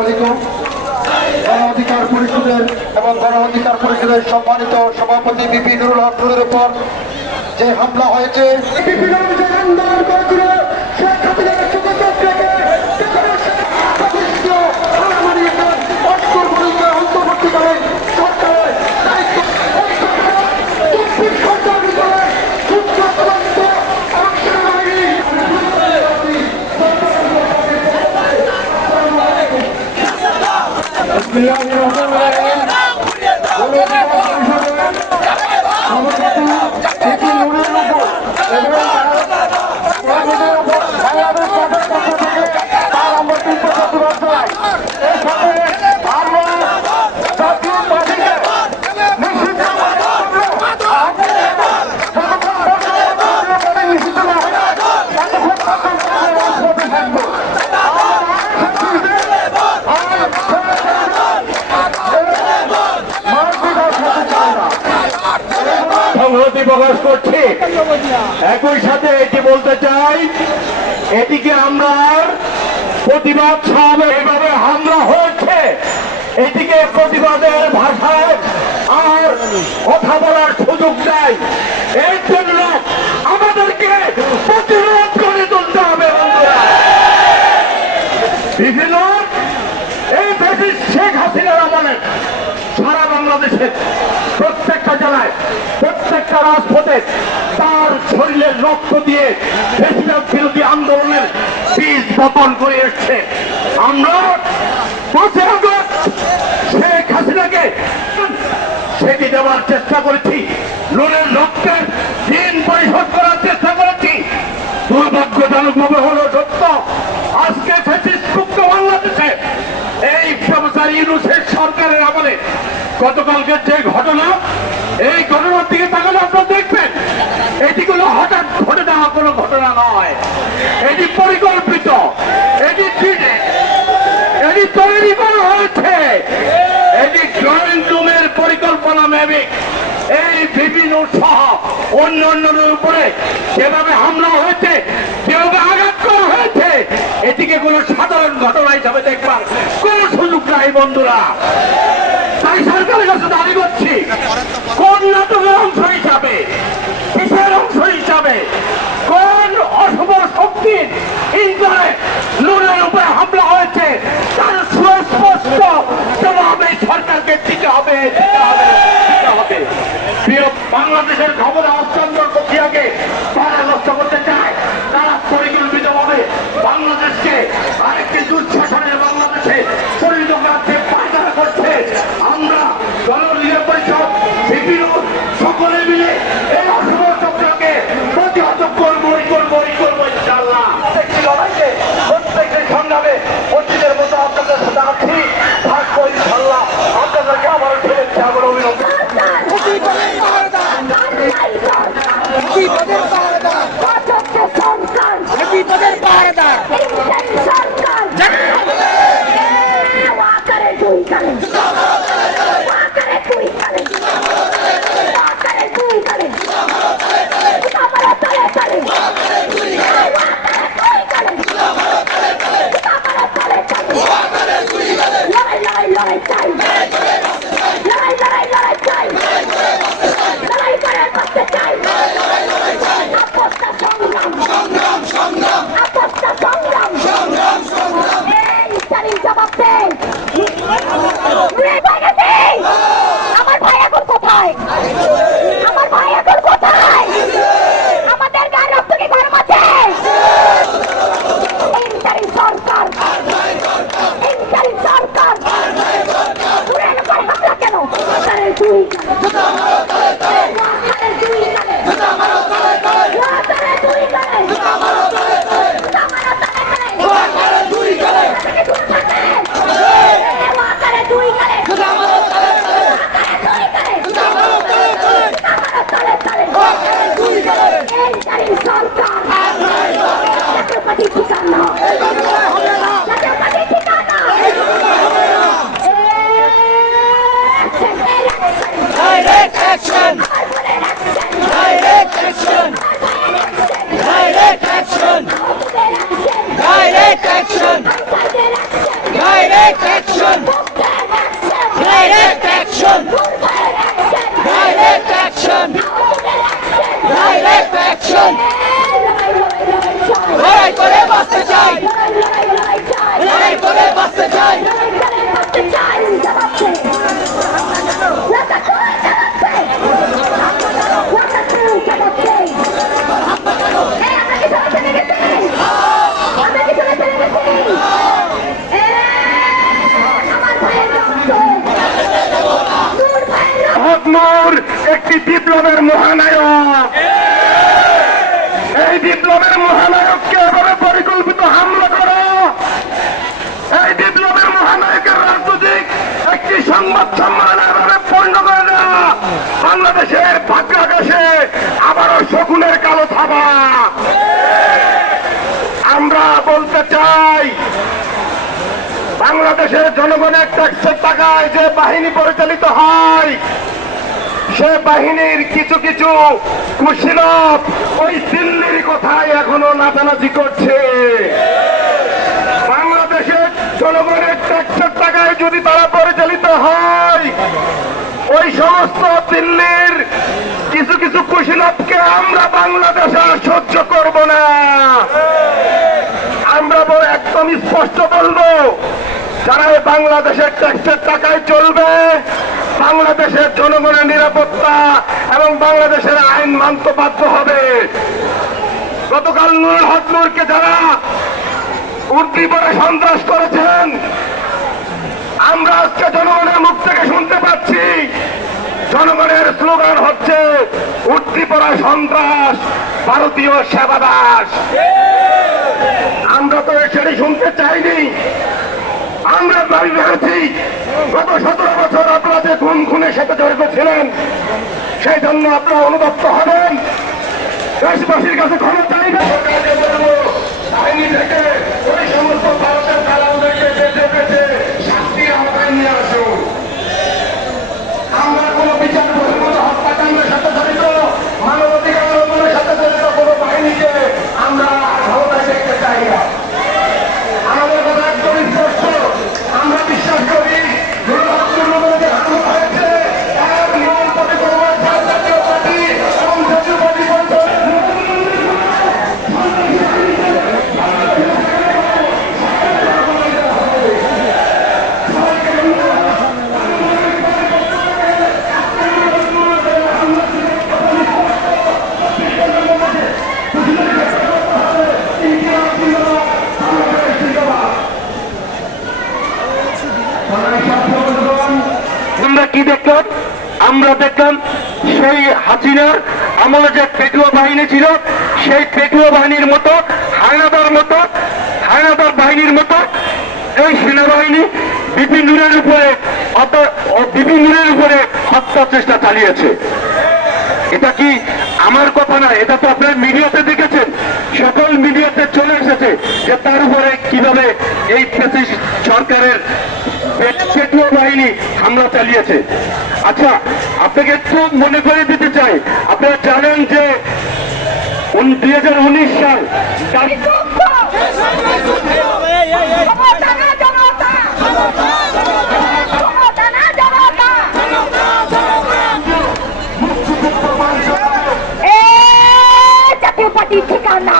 আলাইকুম গণ অধিকার পরিষদের এবং গণ পরিষদের সম্মানিত সভাপতি বিপি নুরুল হক নুরের উপর যে হামলা হয়েছে বিভিন্ন অভিযোগ আন্দোলন করেছিল শেখ হাসিনার চুক্তিকে অন্তর্বর্তীকালীন সরকারের দায়িত্ব এই সরকার চব্বিশ ঘণ্টার ভিতরে সূত্র তদন্ত এবং সেনাবাহিনী প্রকাশ করছি। একই সাথে এটি বলতে চাই, এটিকে আমরা প্রতিবাদ ছাড়াবে এভাবে হামলা হয়েছে। এটিকে প্রতিবাদের ভাষায় আর কথা বলার সুযোগ নাই। এর জন্য আমাদেরকে প্রতিরোধ করে তুলতে হবে বিভিন্ন এই ব্রিটিশ শেখ হাসিনার আমলে সারা বাংলাদেশের রাজপথে তার শরীরের রক্ত দিয়ে বেশিরভাগ বিরোধী আন্দোলনের বীজ বপন করে এসছে। আমরা শেখ হাসিনাকে সেটি দেওয়ার চেষ্টা করেছি। লোনের রক্তের ঋণ পরিশোধ করার চেষ্টা করেছি। দুর্ভাগ্যজনকভাবে হলো সত্য, আজকে ফেসিস মুক্ত বাংলাদেশে এই প্রফেসর ইউনুসের সরকারের আমলে গতকালকের যে ঘটনা এই ঘটনার দিকে তাকালে আপনারা দেখবেন, এটি কোনো হঠাৎ ঘটে যাওয়া কোনো ঘটনা নয়। এটি পরিকল্পিত, এটি এটি তৈরি করা হয়েছে। এটি ড্রয়িং রুমের পরিকল্পনা মেবে এই বিভিন্ন সহ অন্য অন্যদের উপরে যেভাবে হামলা হয়েছে, যেভাবে আঘাত করা হয়েছে, এটিকে কোনো সাধারণ ঘটনা হিসাবে দেখবার কোন সুযোগ নাই, বন্ধুরা। তাই সরকারের কাছে কোন নাটকের অংশ হিসাবে, কিসের অংশ হিসাবে, কোন অশুভ শক্তির ইন্টারে লোনের উপরে হামলা হয়েছে, তার সুস্পষ্ট জবাব সরকারকে দিতে হবে দিতে হবে বাংলাদেশের খবর হস্তান্তর লড়াই চাই লড়াই লড়াই লড়াই চাই লড়াই করে করতে চাই আপসটা সংগ্রাম আপসটা ちょっと বিপ্লবের মহানায়ক। এই বিপ্লবের মহানায়ককে এভাবে পরিকল্পিত হামলা করো? এই বিপ্লবের মহানায়কের রাজনৈতিক একটি সংবাদ সম্মেলন এভাবে পণ্য করে দেওয়া বাংলাদেশের ভাগ্যাকাশে আবারও শকুনের কালো থাবা। আমরা বলতে চাই, বাংলাদেশের জনগণের ট্যাক্সের টাকায় যে বাহিনী পরিচালিত হয় সে বাহিনীর কিছু কিছু কুশীলভ ওই দিল্লির কথায় এখনও নাচানাচি করছে। বাংলাদেশের জনগণের ট্যাক্সের টাকায় যদি তারা পরিচালিত হয়, ওই সমস্ত দিল্লির কিছু কিছু কুশীলভকে আমরা বাংলাদেশে সহ্য করব না। আমরা বল একদম স্পষ্ট বলব, যারা বাংলাদেশের ট্যাক্সের টাকায় চলবে বাংলাদেশের জনগণের নিরাপত্তা এবং বাংলাদেশের আইন মানতে বাধ্য হবে। গতকাল নুর হক নূরকে যারা উর্দি পরে সন্ত্রাস করেছেন, আমরা আজকে জনগণের মুখ থেকে শুনতে পাচ্ছি, জনগণের স্লোগান হচ্ছে উর্দি পরা সন্ত্রাস, ভারতীয় সেবাদাস। আমরা তো সেটি শুনতে চাইনি। আমরা দাবি করেছি গত সতেরো বছর আপনারা যে খুন খুনের সাথে জড়িত ছিলেন, সেই জন্য আপনারা অনুদপ্ত হবেন। দেশবাসীর কাছে ক্ষমা চাইবেন। আমরা কি দেখলাম? আমরা দেখলাম সেই হাসিনার আমলে যে পেটুয়া বাহিনী ছিল, সেই পেটুয়া বাহিনীর মতো, হায়নাদার মতো, হায়নাদার বাহিনীর মতো এই সেনাবাহিনী বিপিন নুরের উপরে বিপিন নুরের উপরে হত্যা চেষ্টা চালিয়েছে। এটা কি আমার কথা না? এটা তো আপনার মিডিয়াতে দেখেছেন। সকল মিডিয়াতে চলে এসেছে যে তার উপরে কীভাবে এই সরকারের পেটুয়া বাহিনী হামলা চালিয়েছে। আচ্ছা আপনাকে একটু মনে করে দিতে চাই। আপনারা জানেন যে দুই হাজার উনিশ সাল ঠিকানা।